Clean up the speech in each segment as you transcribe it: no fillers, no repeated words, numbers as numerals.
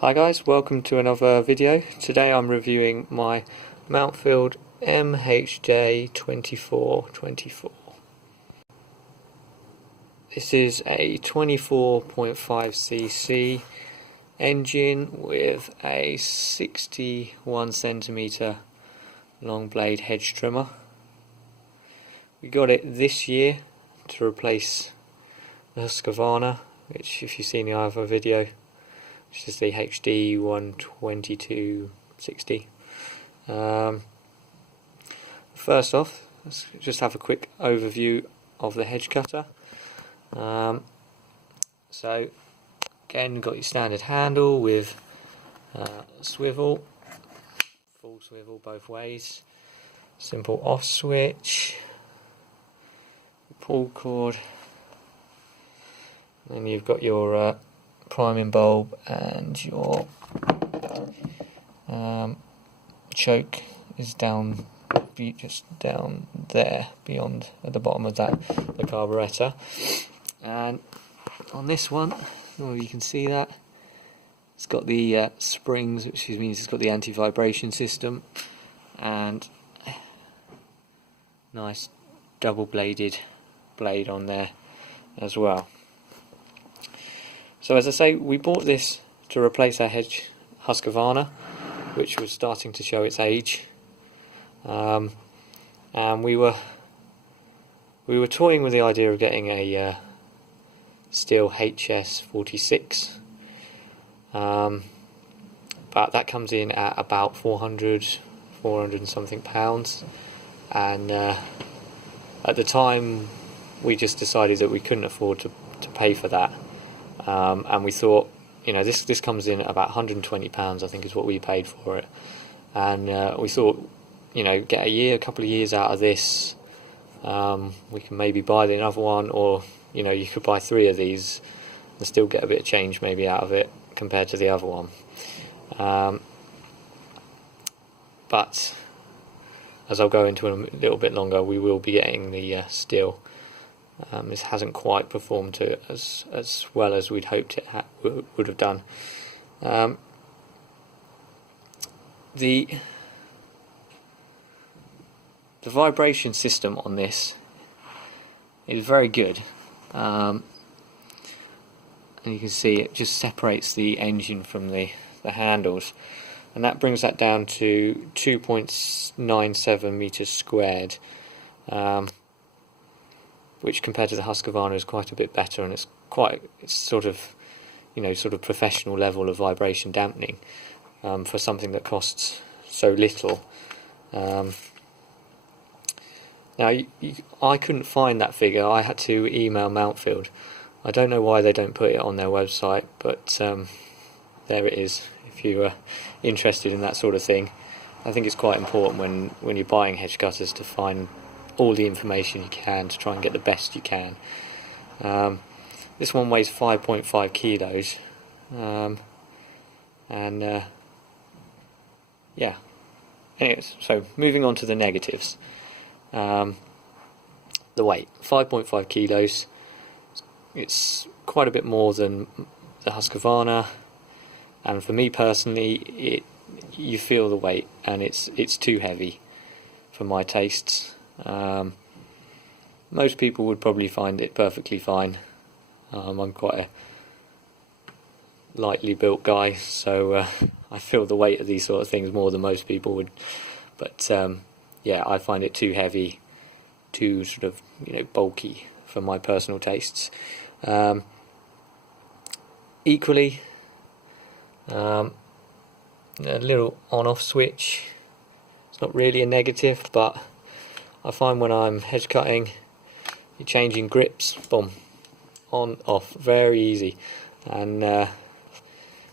Hi guys, welcome to another video. Today I'm reviewing my Mountfield MHJ2424. This is a 24.5cc engine with a 61cm long blade hedge trimmer. We got it this year to replace the Husqvarna, which if you've seen the other video, which is the HD12260. First off, let's just have a quick overview of the hedge cutter. So again, got your standard handle with swivel, full swivel both ways, simple off switch, pull cord, and then you've got your priming bulb and your choke is down, just down there beyond at the bottom of that, the carburetor. And on this one, you can see that it's got the springs, which means it's got the anti-vibration system, and nice double bladed blade on there as well. So as I say, we bought this to replace our Hedge Husqvarna, which was starting to show its age, and we were toying with the idea of getting a Stihl HS46, but that comes in at about 400 and something pounds, and at the time we just decided that we couldn't afford to pay for that. And we thought, this comes in at about £120, I think is what we paid for it. And we thought, get a couple of years out of this, we can maybe buy another one, or you could buy 3 of these and still get a bit of change maybe out of it compared to the other one. But as I'll go into in a little bit longer, we will be getting the Stihl. This hasn't quite performed to it as well as we'd hoped it would have done. The vibration system on this is very good, and you can see it just separates the engine from the handles, and that brings that down to 2.97 meters squared. Which compared to the Husqvarna is quite a bit better, and it's sort of professional level of vibration dampening for something that costs so little. Now I couldn't find that figure. I had to email Mountfield. I don't know why they don't put it on their website, but there it is. If you are interested in that sort of thing, I think it's quite important when you're buying hedge cutters to find all the information you can to try and get the best you can. This one weighs 5.5 kilos, and yeah. Anyways, so moving on to the negatives. The weight, 5.5 kilos. It's quite a bit more than the Husqvarna, and for me personally, you feel the weight, and it's too heavy for my tastes. Most people would probably find it perfectly fine. I'm quite a lightly built guy, so I feel the weight of these sort of things more than most people would. But yeah, I find it too heavy, too sort of bulky for my personal tastes. Equally, a little on-off switch. It's not really a negative, but I find when I'm hedge cutting, you're changing grips, boom, on, off, very easy. And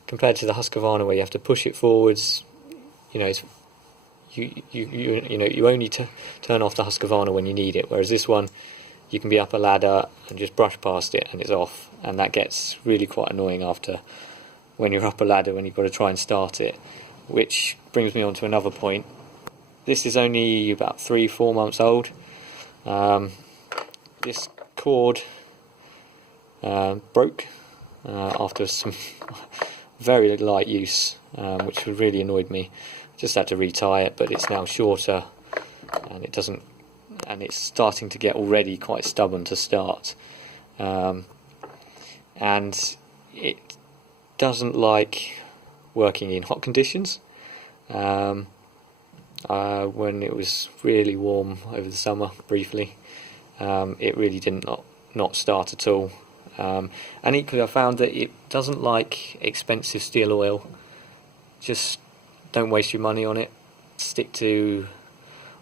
compared to the Husqvarna, where you have to push it forwards, you only turn off the Husqvarna when you need it. Whereas this one, you can be up a ladder and just brush past it, and it's off. And that gets really quite annoying after when you're up a ladder when you've got to try and start it. Which brings me on to another point. This is only about 3-4 months old. This cord broke after some very light use, which really annoyed me. Just had to retie it, but it's now shorter, and it doesn't, and it's starting to get already quite stubborn to start, and it doesn't like working in hot conditions. When it was really warm over the summer, briefly, it really did not start at all. And equally, I found that it doesn't like expensive steel oil. Just don't waste your money on it.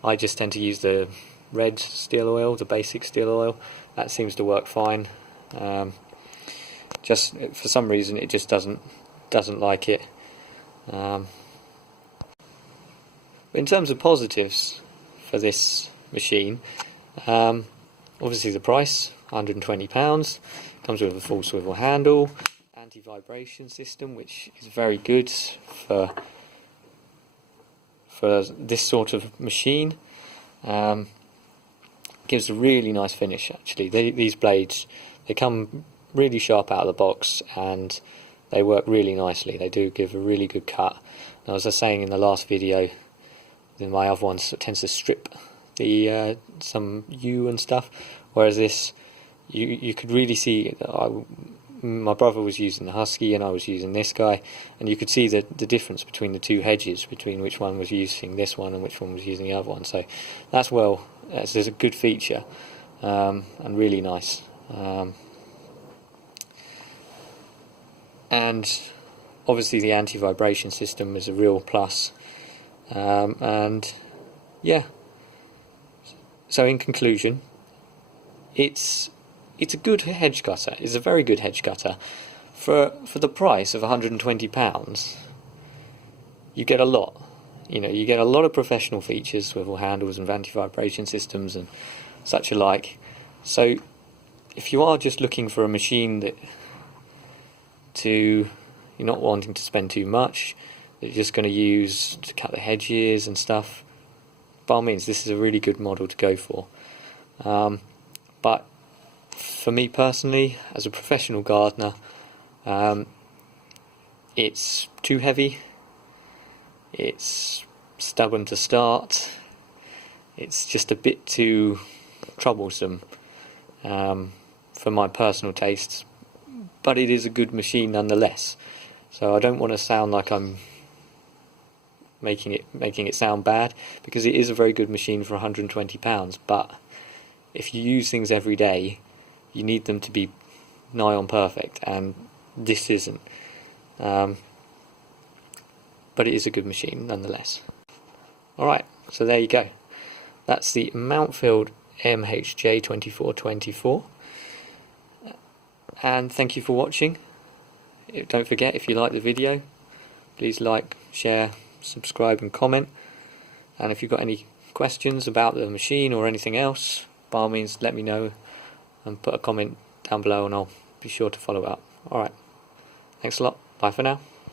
I just tend to use the red steel oil, the basic steel oil. That seems to work fine. Just for some reason, it just doesn't like it. In terms of positives for this machine, obviously the price, £120, comes with a full swivel handle, anti-vibration system, which is very good for this sort of machine. Gives a really nice finish actually. These blades, they come really sharp out of the box and they work really nicely. They do give a really good cut. Now, as I was saying in the last video, then my other one tends to strip the some U and stuff, whereas this, you could really see. My brother was using the Husky and I was using this guy, and you could see the difference between the two Hedges, between which one was using this one and which one was using the other one. So that's a good feature, and really nice. And obviously the anti-vibration system is a real plus. And yeah, so in conclusion, it's a good hedge cutter. It's a very good hedge cutter for the price of £120. You get a lot. You get a lot of professional features, swivel handles and anti-vibration systems and such alike. So if you are just looking for a machine that you're not wanting to spend too much, that you're just going to use to cut the hedges and stuff, by all means, this is a really good model to go for. But for me personally, as a professional gardener, it's too heavy, it's stubborn to start, it's just a bit too troublesome for my personal tastes, but it is a good machine nonetheless. So I don't want to sound like I'm making it sound bad, because it is a very good machine for £120. But if you use things every day, you need them to be nigh on perfect, and this isn't. But it is a good machine nonetheless. Alright, so there you go. That's the Mountfield MHJ2424. And thank you for watching. Don't forget, if you like the video, please like, share, subscribe and comment. And if you've got any questions about the machine or anything else, by all means let me know and put a comment down below and I'll be sure to follow up. Alright, thanks a lot. Bye for now.